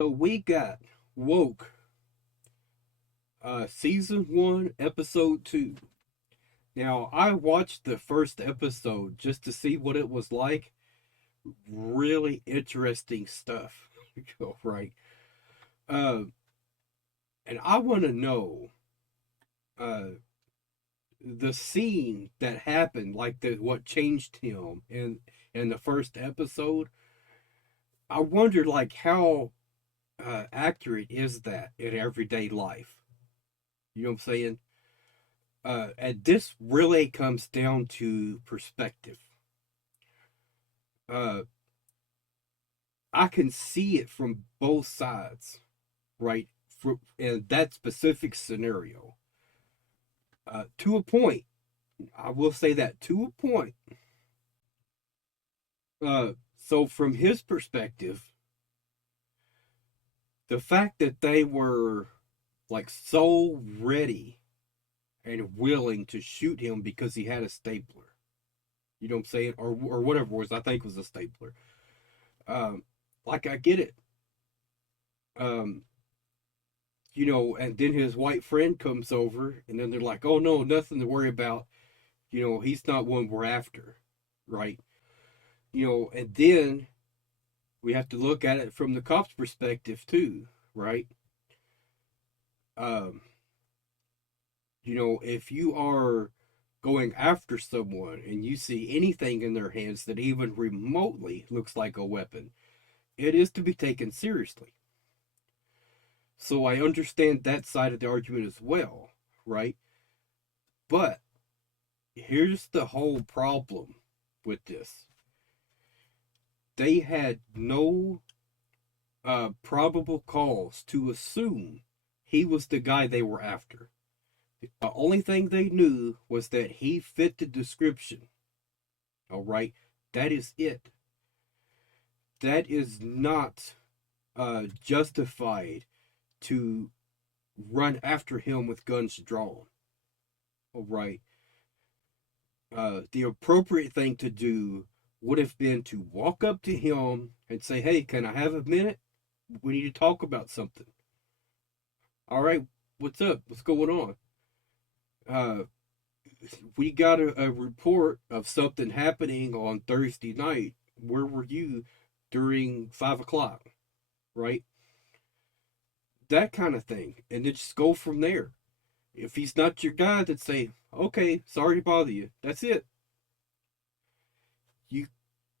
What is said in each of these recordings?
So we got Woke, season 1, episode 2. Now, I watched the first episode just to see what it was like. Really interesting stuff. Right. Uh, and I want to know uh, the scene that happened, like what changed him in the first episode. I wondered, like, how accurate is that in everyday life? You know what I'm saying? And this really comes down to perspective. Uh, I can see it from both sides, right? In that specific scenario, to a point, I will say that to a point. So from his perspective, the fact that they were like so ready and willing to shoot him because he had a stapler, you know what I'm saying, or whatever it was, I think it was a stapler. Um, like I get it. Um, and then his white friend comes over, and then they're like, "Oh no, nothing to worry about. He's not one we're after, right?" And then we have to look at it from the cop's perspective too, right? Um, if you are going after someone and you see anything in their hands that even remotely looks like a weapon, it is to be taken seriously. So I understand that side of the argument as well, right? But here's the whole problem with this: they had no probable cause to assume he was the guy they were after. The only thing they knew was that he fit the description. All right, that is it. That is not justified to run after him with guns drawn. All right, the appropriate thing to do would have been to walk up to him and say, "Hey, can I have a minute? We need to talk about something." All right, what's up? What's going on? Uh, we got a report of something happening on Thursday night. Where were you during 5 o'clock? Right? That kind of thing. And then just go from there. If he's not your guy, then say, "Okay, sorry to bother you." That's it. You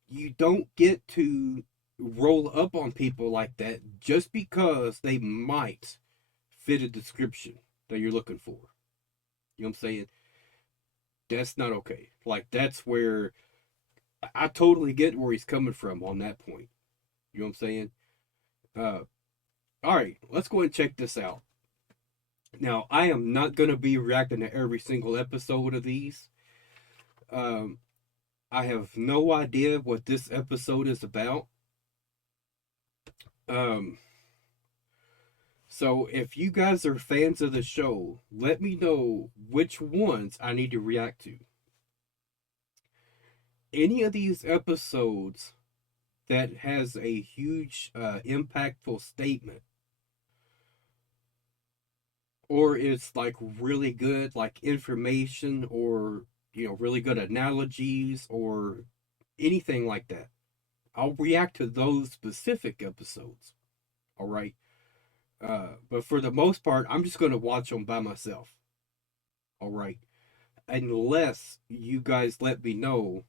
you don't get to roll up on people like that just because they might fit a description that you're looking for. You know what I'm saying? That's not okay. Like, that's where I totally get where he's coming from on that point. You know what I'm saying? Uh, all right, let's go and check this out. Now, I am not going to be reacting to every single episode of these. Um, I have no idea what this episode is about. Um, so if you guys are fans of the show, let me know which ones I need to react to. Any of these episodes that has a huge, impactful statement, or it's like really good, like information, or really good analogies, or anything like that, I'll react to those specific episodes. All right. But for the most part, I'm just going to watch them by myself. All right. Unless you guys let me know,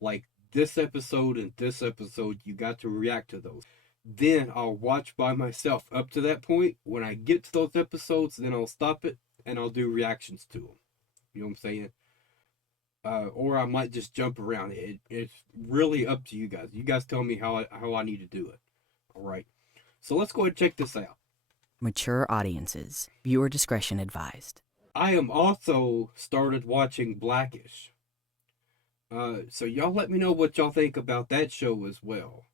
like, this episode and this episode, you got to react to those. Then I'll watch by myself up to that point. When I get to those episodes, then I'll stop it and I'll do reactions to them. You know what I'm saying? Or I might just jump around. It's really up to you guys. You guys tell me how I need to do it. All right. So let's go ahead and check this out. Mature audiences. Viewer discretion advised. I am also started watching Blackish. So y'all let me know what y'all think about that show as well.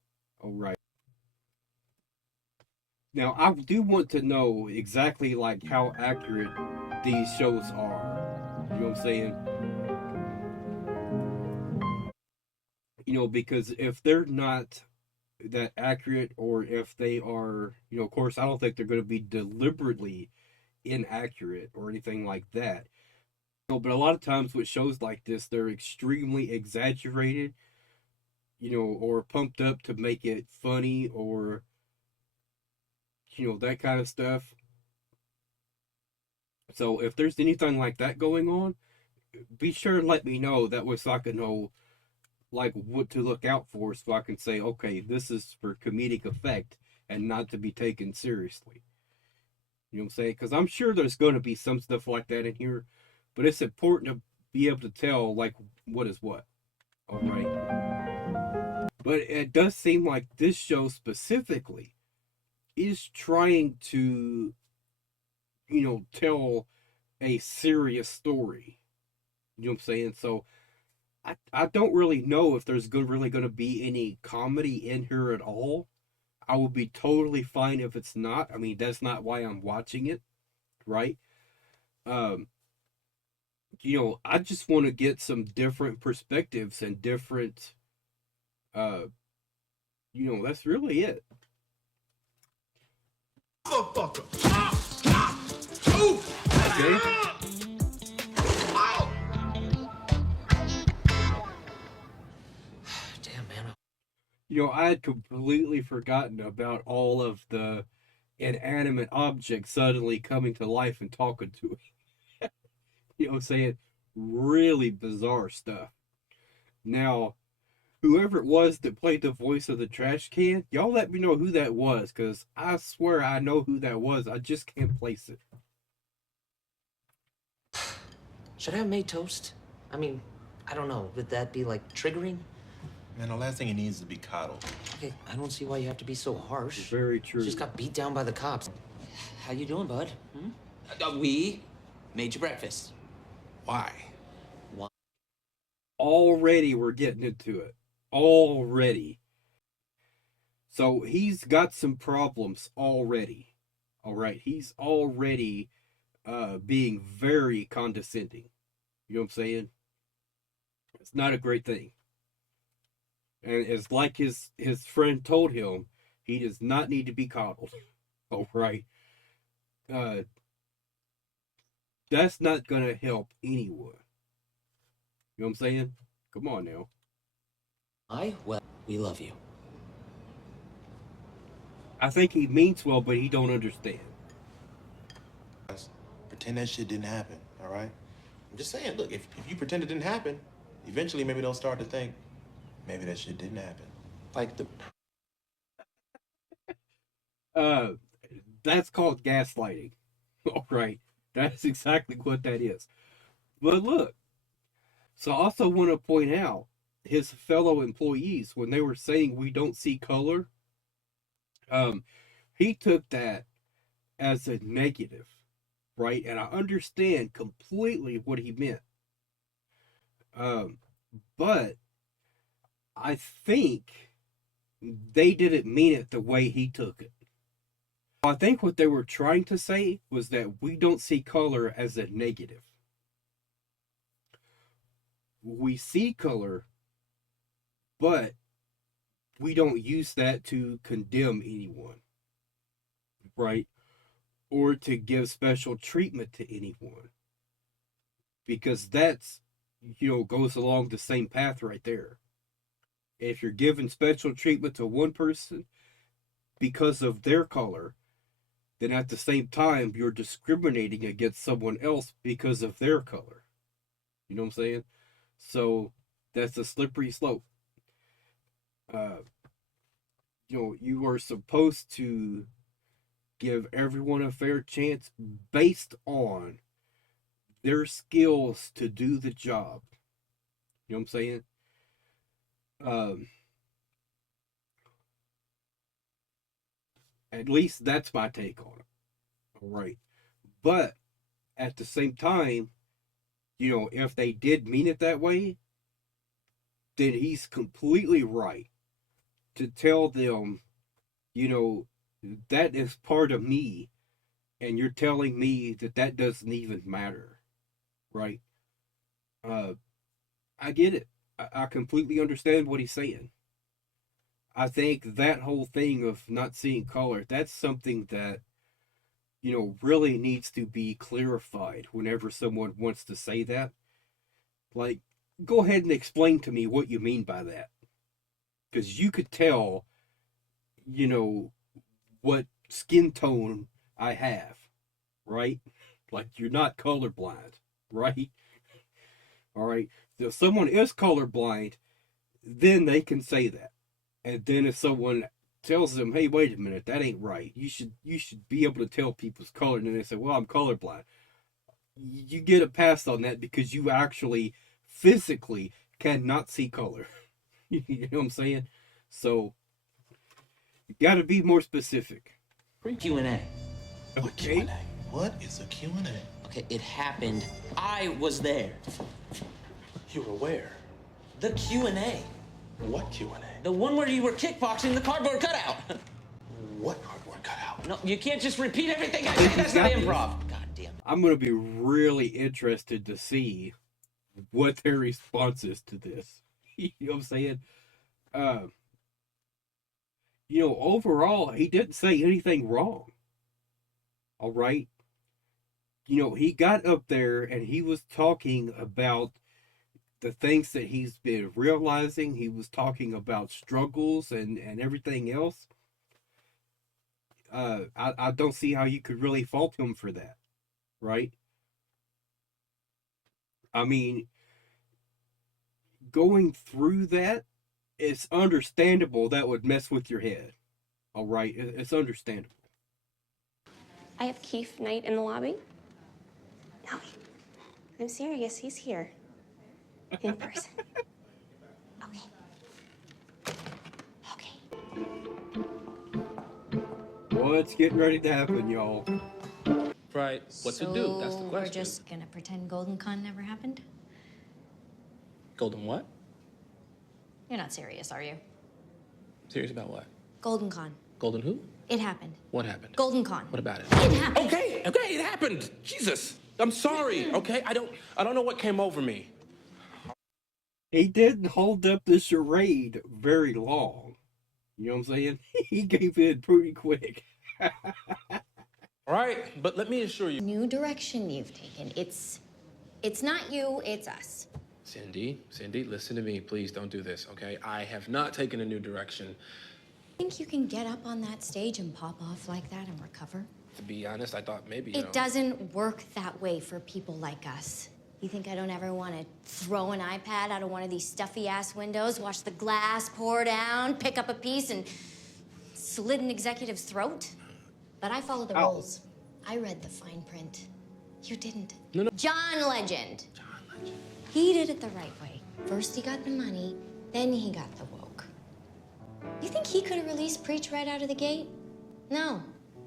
All right. Now I do want to know exactly like how accurate these shows are. You know what I'm saying? Because if they're not that accurate or if they are, of course, I don't think they're going to be deliberately inaccurate or anything like that. But a lot of times with shows like this, they're extremely exaggerated, or pumped up to make it funny or, that kind of stuff. So if there's anything like that going on, be sure and let me know. That way so I can know like what to look out for so I can say, okay, this is for comedic effect and not to be taken seriously. You know what I'm saying? Because I'm sure there's going to be some stuff like that in here, but it's important to be able to tell like what is what. All right. But it does seem like this show specifically is trying to, tell a serious story. You know what I'm saying? So I don't really know if there's really going to be any comedy in here at all. I would be totally fine if it's not. I mean, that's not why I'm watching it, right? Um, I just want to get some different perspectives and different, uh, that's really it. Okay? Damn, man. I had completely forgotten about all of the inanimate objects suddenly coming to life and talking to it. You know what I'm saying? Really bizarre stuff. Now, whoever it was that played the voice of the trash can, y'all let me know who that was, because I swear I know who that was. I just can't place it. Should I have made toast? I mean, I don't know. Would that be like triggering? Man, the last thing he needs is to be coddled. Okay, I don't see why you have to be so harsh. Very true. You just got beat down by the cops. How you doing, bud? We made you breakfast. Why? Already we're getting into it. Already. So he's got some problems already. All right. He's already being very condescending. You know what I'm saying? It's not a great thing. And it's like his friend told him, he does not need to be coddled. All right. That's not going to help anyone. You know what I'm saying? Come on now. Well, we love you. I think he means well, but he don't understand. Pretend that shit didn't happen, all right? I'm just saying, look, if you pretend it didn't happen, eventually maybe they'll start to think, maybe that shit didn't happen. Like the... That's called gaslighting. All right. That's exactly what that is. But look, so I also want to point out his fellow employees, when they were saying we don't see color, he took that as a negative, right? And I understand completely what he meant. But I think they didn't mean it the way he took it. I think what they were trying to say was that we don't see color as a negative. We see color, but we don't use that to condemn anyone, right? Or to give special treatment to anyone. Because that's, goes along the same path right there. If you're giving special treatment to one person because of their color, then at the same time, you're discriminating against someone else because of their color. You know what I'm saying? So that's a slippery slope. You are supposed to give everyone a fair chance based on their skills to do the job. You know what I'm saying? At least that's my take on it. All right. But at the same time, if they did mean it that way, then he's completely right to tell them, that is part of me, and you're telling me that doesn't even matter, right? I get it. I completely understand what he's saying. I think that whole thing of not seeing color, that's something that, really needs to be clarified whenever someone wants to say that. Like, go ahead and explain to me what you mean by that. Because you could tell, you know, what skin tone I have, right? Like, you're not colorblind, right? All right. If someone is colorblind, then they can say that. And then if someone tells them, "Hey, wait a minute, that ain't right. You should be able to tell people's color," and then they say, "Well, I'm colorblind." You get a pass on that because you actually physically cannot see color. You know what I'm saying? So you got to be more specific. Q&A. What Okay. Q&A? What is a Q&A? Okay, it happened. I was there. You were where? The Q&A. What Q&A? The one where you were kickboxing the cardboard cutout. What cardboard cutout? No, you can't just repeat everything I say. That's not improv. God damn. I'm going to be really interested to see what their response is to this. You know what I'm saying? Overall, he didn't say anything wrong. All right. He got up there and he was talking about the things that he's been realizing. He was talking about struggles and everything else. I don't see how you could really fault him for that, right? I mean, going through that, it's understandable that would mess with your head. All right, it's understandable. I have Keith Knight in the lobby. No, I'm serious. He's here. In person. Okay. Okay. What's getting ready to happen, y'all? Right. What to do? That's the So question. we're just gonna pretend Golden Con never happened? Golden what? You're not serious, are you? Serious about what? Golden Con. Golden who? It happened. What happened? Golden Con. What about it? It happened. Okay, it happened. Jesus, I'm sorry. Okay, I don't know what came over me. He didn't hold up the charade very long. You know what I'm saying? He gave in pretty quick. All right, but let me assure you. New direction you've taken. It's not you, it's us. Cindy, listen to me. Please don't do this, okay? I have not taken a new direction. Think you can get up on that stage and pop off like that and recover? To be honest, I thought maybe, It doesn't work that way for people like us. You think I don't ever want to throw an iPad out of one of these stuffy-ass windows, watch the glass pour down, pick up a piece, and slit an executive's throat? But I follow the rules. I read the fine print. You didn't. No. John Legend. He did it the right way. First he got the money, then he got the woke. You think he could have released Preach right out of the gate? No.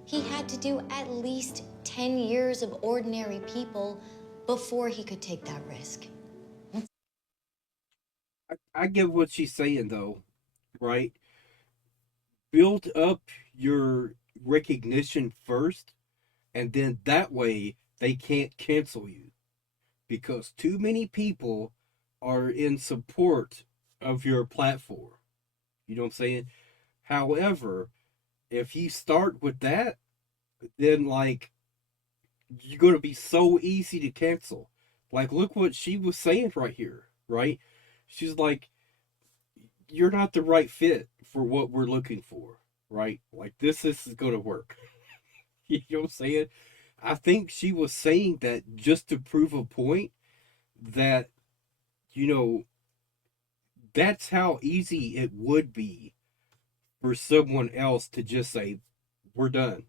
He had to do at least 10 years of ordinary people before he could take that risk. I get what she's saying, though, right? Build up your recognition first, and then that way they can't cancel you. Because too many people are in support of your platform. You know what I'm saying? However, if you start with that, then, like, you're going to be so easy to cancel. Like, look what she was saying right here, right? She's like, you're not the right fit for what we're looking for, right? Like, this is going to work. You know what I'm saying? I think she was saying that just to prove a point that, that's how easy it would be for someone else to just say, we're done.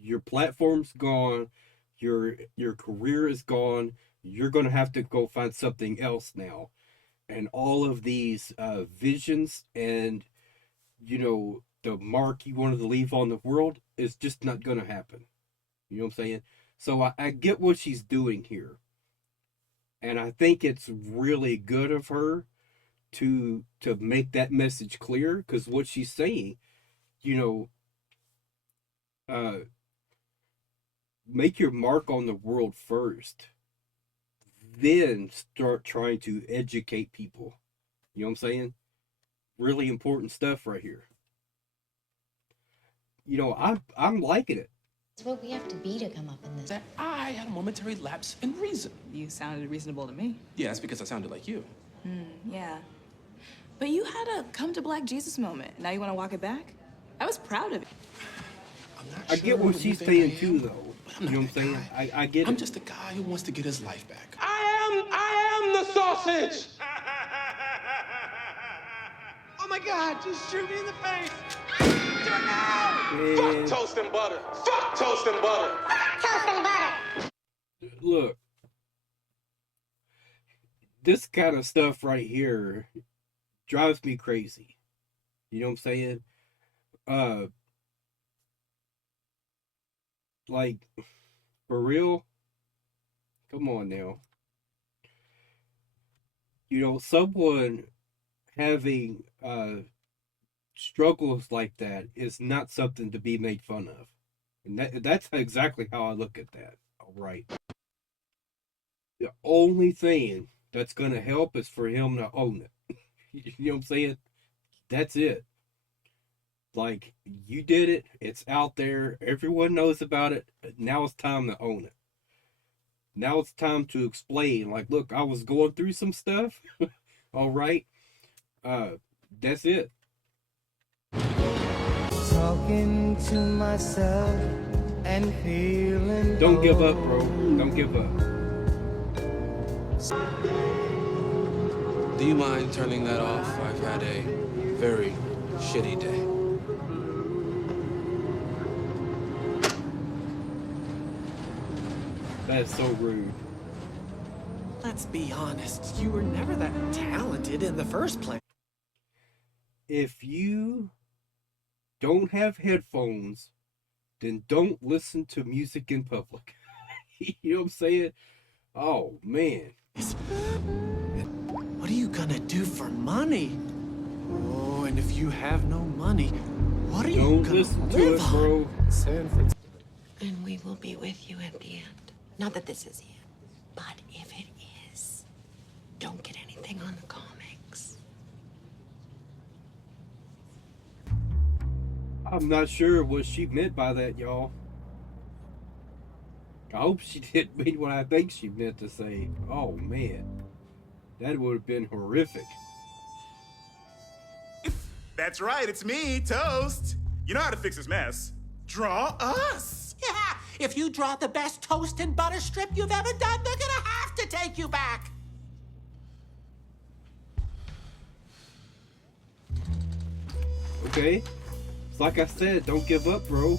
Your platform's gone. Your career is gone. You're going to have to go find something else now. And all of these visions and, the mark you wanted to leave on the world is just not going to happen. You know what I'm saying? So I get what she's doing here. And I think it's really good of her to make that message clear, because what she's saying, make your mark on the world first, then start trying to educate people. You know what I'm saying? really important stuff right here. You know, I'm liking it. It's what we have to be to come up in this. That I had a momentary lapse in reason. You sounded reasonable to me. Yeah, that's because I sounded like you. Yeah. But you had a come to Black Jesus moment. Now you want to walk it back? I was proud of you. I'm not I sure get what who she's you think I saying am, too, though. but I'm You not know what I'm that saying? guy. I get I'm it. just a guy who wants to get his life back. I am the sausage! Oh my God, just shoot me in the face! Do it now! Man, Fuck toast and butter! Fuck toast and butter! look, this kind of stuff right here drives me crazy. You know what I'm saying? Like, for real? Come on now. You know, someone having struggles like that is not something to be made fun of. And that's exactly how I look at that. All right. The only thing that's going to help is for him to own it. You know what I'm saying? That's it. Like, you did it. It's out there. Everyone knows about it. Now it's time to own it. Now it's time to explain. Like, look, I was going through some stuff. All right. That's it. Talking to myself and feeling. Don't give up, bro. Don't give up. Do you mind turning that off? I've had a very shitty day. That's so rude. Let's be honest, you were never that talented in the first place. If you don't have headphones, then don't listen to music in public. You know what I'm saying? Oh, man. What are you gonna do for money? Oh, and if you have no money, what are you Don't gonna listen to live it, on? bro. And we will be with you at the end. Not that this is the end, but if it is, don't get anything on the comics. I'm not sure what she meant by that, y'all. I hope she didn't mean what I think she meant to say. Oh, man. That would have been horrific. That's right, it's me, Toast. You know how to fix this mess. Draw us. Yeah, if you draw the best toast and butter strip you've ever done, they're gonna have to take you back. Okay? It's like I said, don't give up, bro.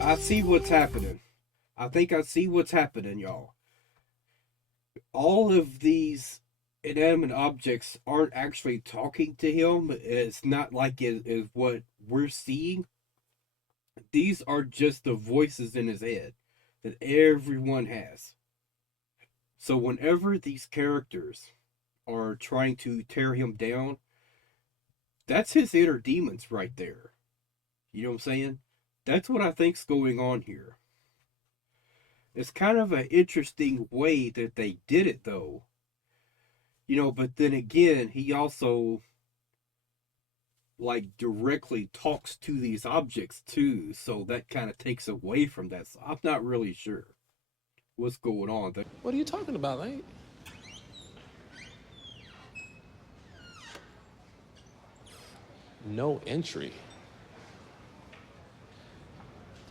I see what's happening. I think I see what's happening, y'all. All of these inanimate objects aren't actually talking to him. It's not like it is what we're seeing. These are just the voices in his head that everyone has. So whenever these characters are trying to tear him down, that's his inner demons right there. You know what I'm saying? That's what I think's going on here. It's kind of an interesting way that they did it, though. You know, but then again, he also, like, directly talks to these objects, too. So that kind of takes away from that. So I'm not really sure what's going on there. What are you talking about, Lane? No entry.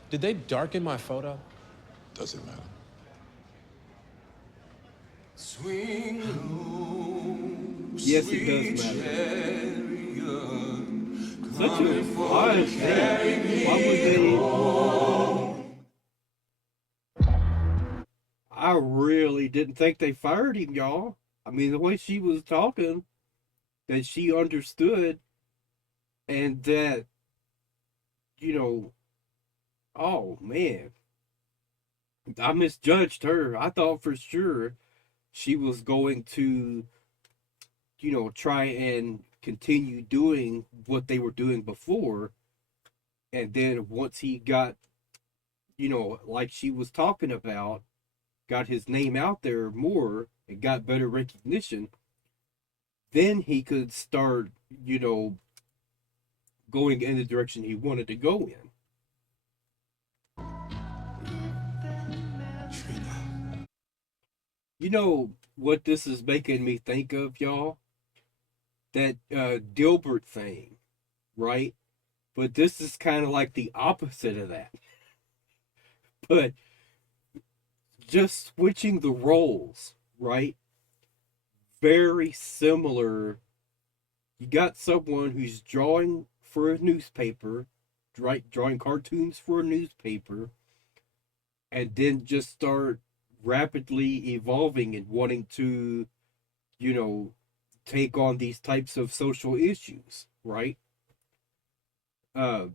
Did they darken my photo? Doesn't matter. Swing low, Yes, it does matter. Such a odd thing. Why would they? I really didn't think they fired him, y'all. I mean, the way she was talking, that she understood, and that, you know, oh man, I misjudged her. I thought for sure she was going to, you know, try and continue doing what they were doing before. And then once he got, you know, like she was talking about, got his name out there more and got better recognition, then he could start, going in the direction he wanted to go in. You know what this is making me think of, y'all? That Dilbert thing, right? But this is kind of like the opposite of that. But just switching the roles, right? Very similar. You got someone who's drawing for a newspaper, right? Drawing cartoons for a newspaper, and then just start rapidly evolving and wanting to, take on these types of social issues, right? The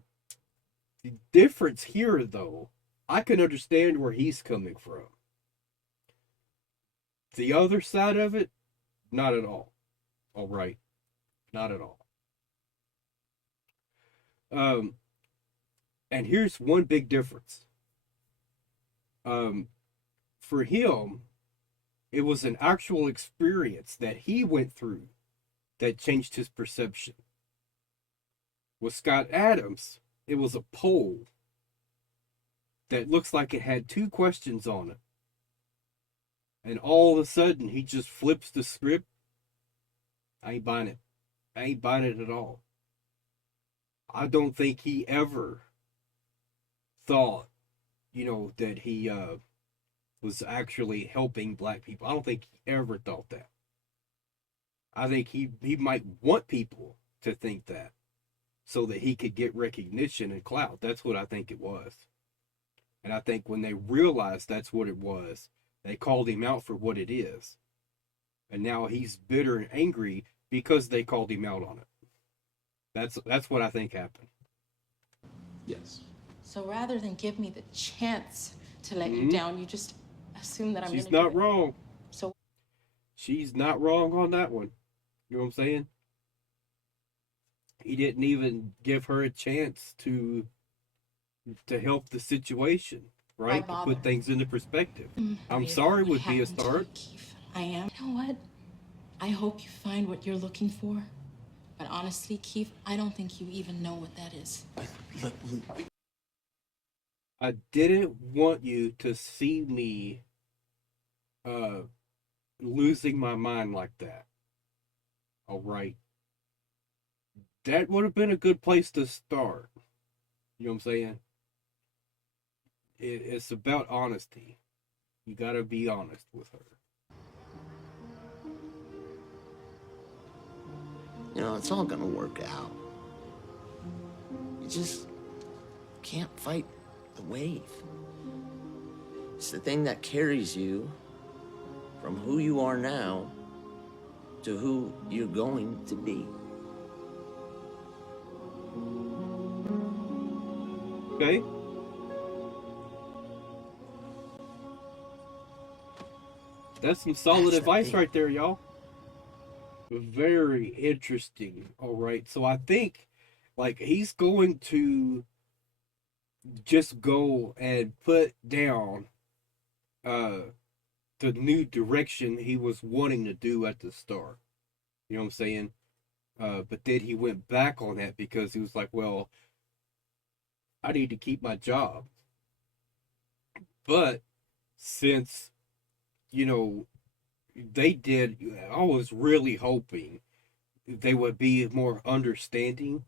difference here, though, I can understand where he's coming from. The other side of it, not at all. All right, not at all. And here's one big difference. For him, it was an actual experience that he went through that changed his perception. With Scott Adams, it was a poll that looks like it had 2 questions on it. And all of a sudden, he just flips the script. I ain't buying it. I ain't buying it at all. I don't think he ever thought, that he was actually helping black people. I don't think he ever thought that. I think he might want people to think that so that he could get recognition and clout. That's what I think it was. And I think when they realized that's what it was, they called him out for what it is. And now he's bitter and angry because they called him out on it. That's what I think happened. Yes. So rather than give me the chance to let you down, you just assume that I'm She's gonna not wrong. So She's not wrong on that one. You know what I'm saying? He didn't even give her a chance to help the situation, right? To put things into perspective. I'm sorry would be a start. I am. You know what? I hope you find what you're looking for. But honestly, Keith, I don't think you even know what that is. I didn't want you to see me losing my mind like that. All right. That would have been a good place to start. You know what I'm saying? It's about honesty. You got to be honest with her. It's all gonna work out. You just can't fight the wave. It's the thing that carries you from who you are now to who you're going to be. Okay. That's some solid advice right there, y'all. Very interesting. All right. So I think he's going to just go and put down the new direction he was wanting to do at the start. You know what I'm saying? But then he went back on that because he was like, well, I need to keep my job. But since, they did, I was really hoping they would be more understanding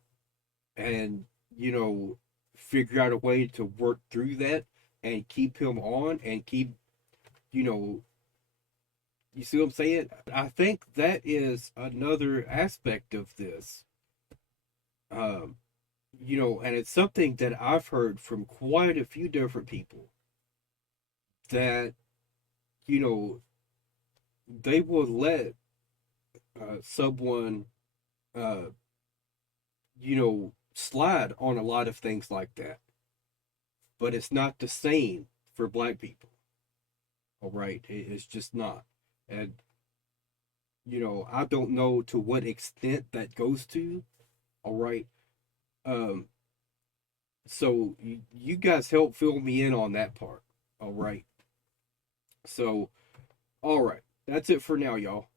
and, figure out a way to work through that and keep him on and keep, you see what I'm saying? I think that is another aspect of this. And it's something that I've heard from quite a few different people that, they will let someone, slide on a lot of things like that. But it's not the same for black people. All right. It's just not. And, I don't know to what extent that goes to. All right. So you guys help fill me in on that part. All right. So, all right. That's it for now, y'all.